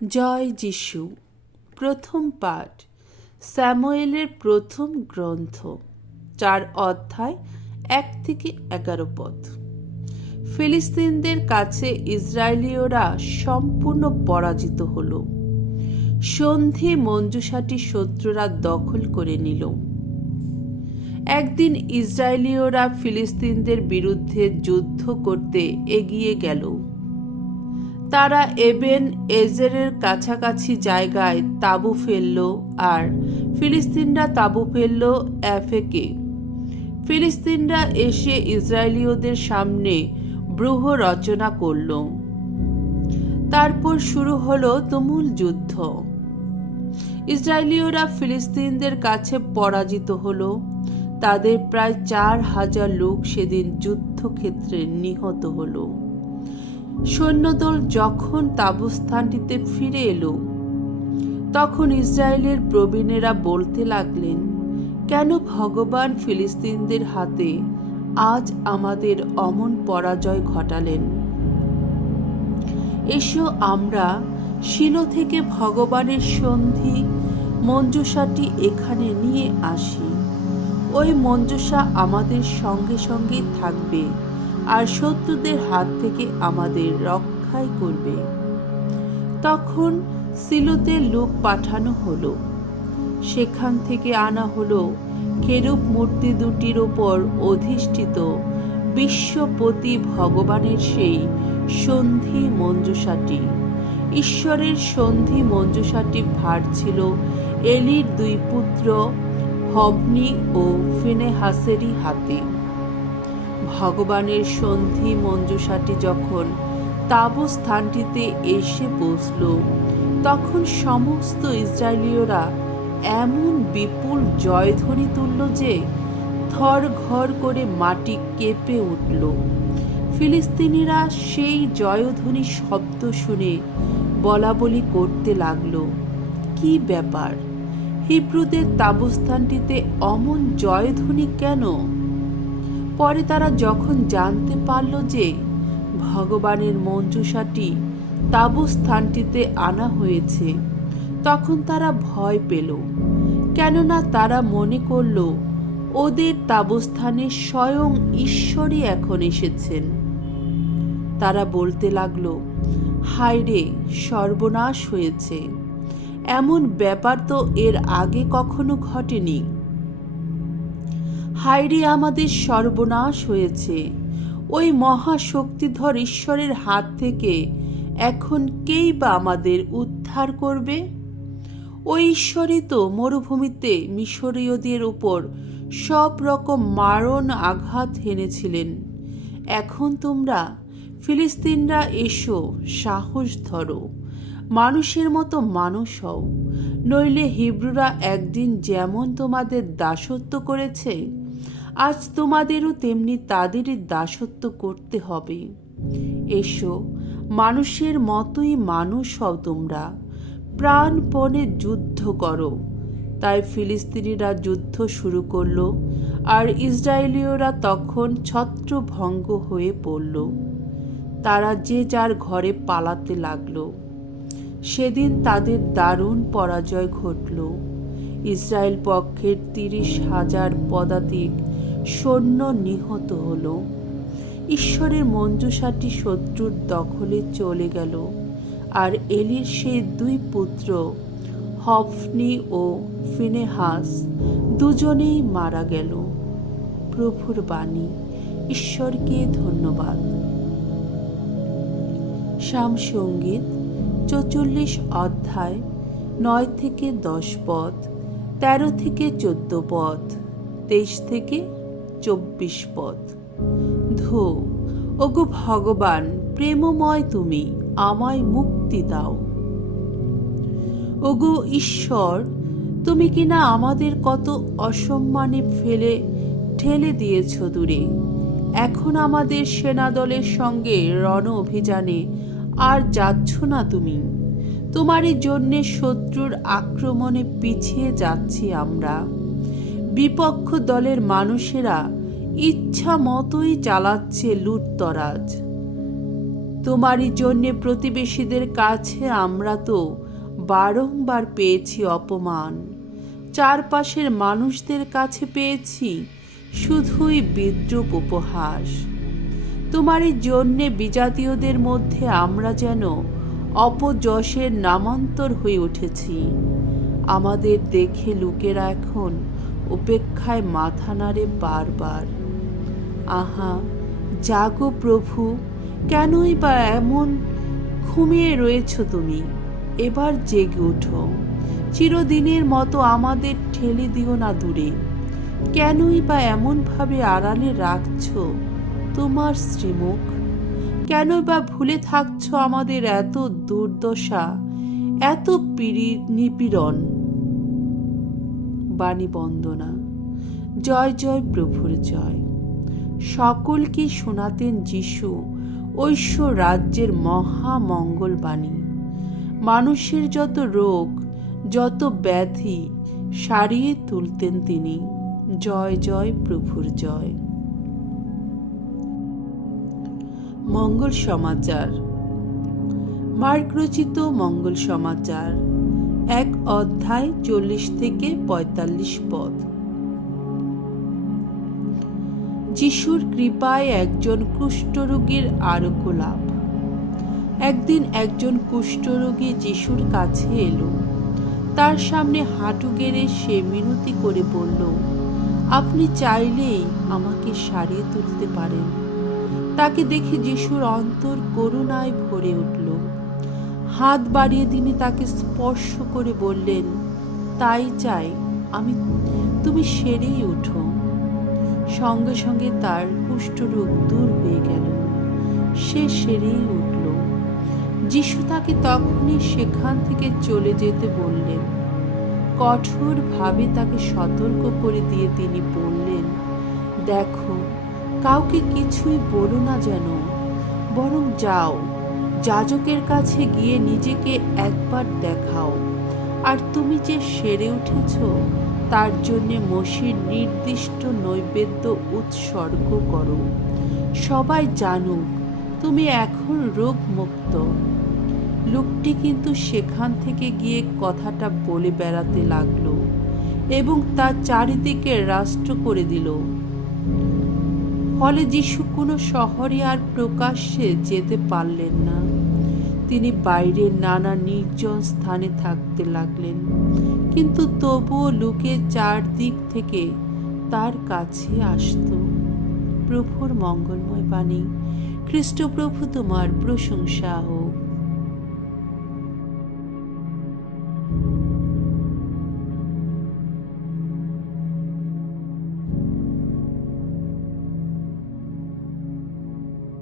জয় যিশু। প্রথম পাঠ স্যামুয়েলের প্রথম গ্রন্থ, 4 অধ্যায় 1 থেকে 11 পদ। ফিলিস্তিনদের কাছে ইসরায়েলীয়রা সম্পূর্ণ পরাজিত হল। সন্ধি মঞ্জুষাটি শত্রুরা দখল করে নিল। একদিন ইসরায়েলীয়রা ফিলিস্তিনদের বিরুদ্ধে যুদ্ধ করতে এগিয়ে গেল। তারা এবেন এজেরের কাছাকাছি জায়গায় তাঁবু ফেলল, আর ফিলিস্তিনরা তাঁবু ফেলল এফেকে। ফিলিস্তিনরা এসে ইসরায়েলীয়দের সামনে ব্যূহ রচনা করল। তারপর শুরু হলো তুমুল যুদ্ধ। ইসরায়েলীয়রা ফিলিস্তিনদের কাছে পরাজিত হল। তাদের প্রায় 4,000 লোক সেদিন যুদ্ধক্ষেত্রে নিহত হল। সৈন্যদল যখন তাঁবুস্থানটিতে ফিরে এলো, তখন ইসরায়েলের প্রবীণেরা বলতে লাগলেন, কেন ভগবান ফিলিস্তিনদের হাতে আজ আমাদের অমন পরাজয় ঘটালেন? এসো আমরা শিলো থেকে ভগবানের সন্ধি মঞ্জুষাটি এখানে নিয়ে আসি। ওই মঞ্জুষা আমাদের সঙ্গে সঙ্গেই থাকবে আর শত্রুদের হাত থেকে আমাদের রক্ষাই করবে। তখন সিলোতে লোক পাঠানো হলো। সেখান থেকে আনা হলো কেরূব মূর্তি দুটির ওপর অধিষ্ঠিত বিশ্বপতি ভগবানের সেই সন্ধি মঞ্জুষাটি। ঈশ্বরের সন্ধি মঞ্জুষাটি ভার ছিল এলির 2 পুত্র হফনি ও ফিনেহাসেরই হাতে। ভগবানের সন্ধি মঞ্জুষাটি যখন তাঁবু স্থানটিতে এসে পৌঁছল, তখন সমস্ত ইসরায়েলীয়রা এমন বিপুল জয়ধ্বনি তুলল যে থর ঘর করে মাটি কেঁপে উঠল। ফিলিস্তিনিরা সেই জয়ধ্বনি শব্দ শুনে বলাবলি করতে লাগল, কি ব্যাপার, হিব্রুদের তাঁবুস্থানটিতে অমন জয়ধ্বনি কেন? পরে তারা যখন জানতে পারল যে ভগবানের মঞ্জুষাটি তাঁবুস্থানটিতে আনা হয়েছে, তখন তারা ভয় পেল। কেননা তারা মনে করল ওদের তাঁবুস্থানে স্বয়ং ঈশ্বরই এখন এসেছেন। তারা বলতে লাগল, হায় রে, সর্বনাশ হয়েছে, এমন ব্যাপার তো এর আগে কখনো ঘটেনি। হায়রে, আমাদের সর্বনাশ হয়েছে। ওই মহাশক্তিধর ঈশ্বরের হাত থেকে এখন কেই বা আমাদের উদ্ধার করবে? ওই ঈশ্বরই তো মরুভূমিতে মিশরীয়দের উপর সব রকম মারণ আঘাত হেনেছিলেন। এখন তোমরা ফিলিস্তিনরা এসো, সাহস ধরো, মানুষের মতো মানুষ হও, নইলে হিব্রুরা একদিন যেমন তোমাদের দাসত্ব করেছে, আজ তোমাদেরও তেমনি তাদেরই দাসত্ব করতে হবে। এসো, মানুষের মতোই মানুষ হও তোমরা, প্রাণপণে যুদ্ধ করো। তাই ফিলিস্তিনিরা যুদ্ধ শুরু করল, আর ইসরায়েলীয়রা তখন ছত্রভঙ্গ হয়ে পড়ল। তারা যে যার ঘরে পালাতে লাগল। সেদিন তাদের দারুণ পরাজয় ঘটল। ইসরায়েল পক্ষের 30,000 পদাতিক সৈন্য নিহত হল। ঈশ্বরের মঞ্জুষাটি শত্রুর দখলে চলে গেল, আর এলির সেই 2 পুত্র হফনি ও ফিনেহাস দুজনেই মারা গেল। প্রভুর বাণী। ঈশ্বরকে ধন্যবাদ। সামসঙ্গীত 44 অধ্যায় 9 থেকে 10 পদ, 13 থেকে 14 পদ, 23 থেকে 24 পদ। ধো, ওগো ভগবান, প্রেমময় তুমি, আমায় মুক্তি দাও। ওগো ঈশ্বর, তুমি কিনা আমাদের কত অসম্মানে ঠেলে দিয়েছ দূরে। এখন আমাদের সেনাদলের সঙ্গে রণ অভিযানে আর যাচ্ছ না তুমি। তোমারই জন্যে শত্রুর আক্রমণে পিছিয়ে যাচ্ছি আমরা। বিপক্ষ দলের মানুষেরা ইচ্ছা মতোই চালাচ্ছে লুটতরাজ। তোমারই জন্যে প্রতিবেশীদের কাছে আমরা তো বারংবার পেয়েছি অপমান, চারপাশের মানুষদের কাছে পেয়েছি শুধুই বিদ্রূপ উপহাস। তোমারই জন্যে বিজাতীয়দের মধ্যে আমরা যেন অপযশের নামান্তর হয়ে উঠেছি। আমাদের দেখে লোকেরা এখন উপেক্ষায় মাথা নাড়ে বারবার। আহা, জাগো প্রভু, কেনই বা এমন ঘুমিয়ে রয়েছ তুমি? এবার জেগে ওঠো, চিরদিনের মতো আমাদের ঠেলে দিও না দূরে। কেনই বা এমনভাবে আড়ালে রাখছ তোমার শ্রীমুখ? কেন বা ভুলে থাকছ আমাদের এত দুর্দশা, এত নিপীড়ন? বাণী বন্দনা। জয় জয় প্রভুর জয়। সকলকে শোনাতেন যিশু ঐশ্বর রাজ্যের মহামঙ্গল বাণী। মানুষের যত রোগ, যত ব্যাধি সারিয়ে তুলতেন তিনি। জয় জয় প্রভুর জয়। মঙ্গল সমাচার। মার্ক রচিত মঙ্গল সমাচার 1 অধ্যায় 40 থেকে 45 পদ। যিশুর কৃপায় একজন কুষ্ঠরোগীর আরোগ্য লাভ। একদিন একজন কুষ্ঠরোগী যিশুর কাছে এলো। তার সামনে হাঁটু গেড়ে সে মিনতি করে বলল, আপনি চাইলেই আমাকে সারিয়ে তুলতে পারেন। তাকে দেখে যিশুর অন্তর করুণায় ভরে উঠল। হাত বাড়িয়ে তিনি তাকে স্পর্শ করে বললেন, তাই চাই আমি, তুমি সেরেই উঠো। সঙ্গে সঙ্গে তার কুষ্ঠরোগ দূর হয়ে গেল, সে সেরেই উঠল। যিশু তাকে তখনই সেখান থেকে চলে যেতে বললেন। কঠোরভাবে তাকে সতর্ক করে দিয়ে তিনি বললেন, দেখো, কাউকে কিছুই বলো না যেন, বরং যাও, যাজকের কাছে গিয়ে নিজেকে একবার দেখাও, আর তুমি যে সেরে উঠেছ তার জন্যে মসির নির্দিষ্ট নৈবেদ্য উৎসর্গ করো। সবাই জানুক তুমি এখন রোগ মুক্ত। লোকটি কিন্তু সেখান থেকে গিয়ে কথাটা বলে বেড়াতে লাগলো এবং তার চারিদিকে রাষ্ট্র করে দিল। ফলে যিশু কোনো শহরে আর প্রকাশ্যে যেতে পারলেন না। তিনি বাইরে নানা নির্জন স্থানে থাকতে লাগলেন, কিন্তু তবুও লোকে চারদিক থেকে তার কাছে আসত। প্রভুর মঙ্গলময় বাণী। খ্রিস্ট প্রভু তোমার প্রশংসা হোক।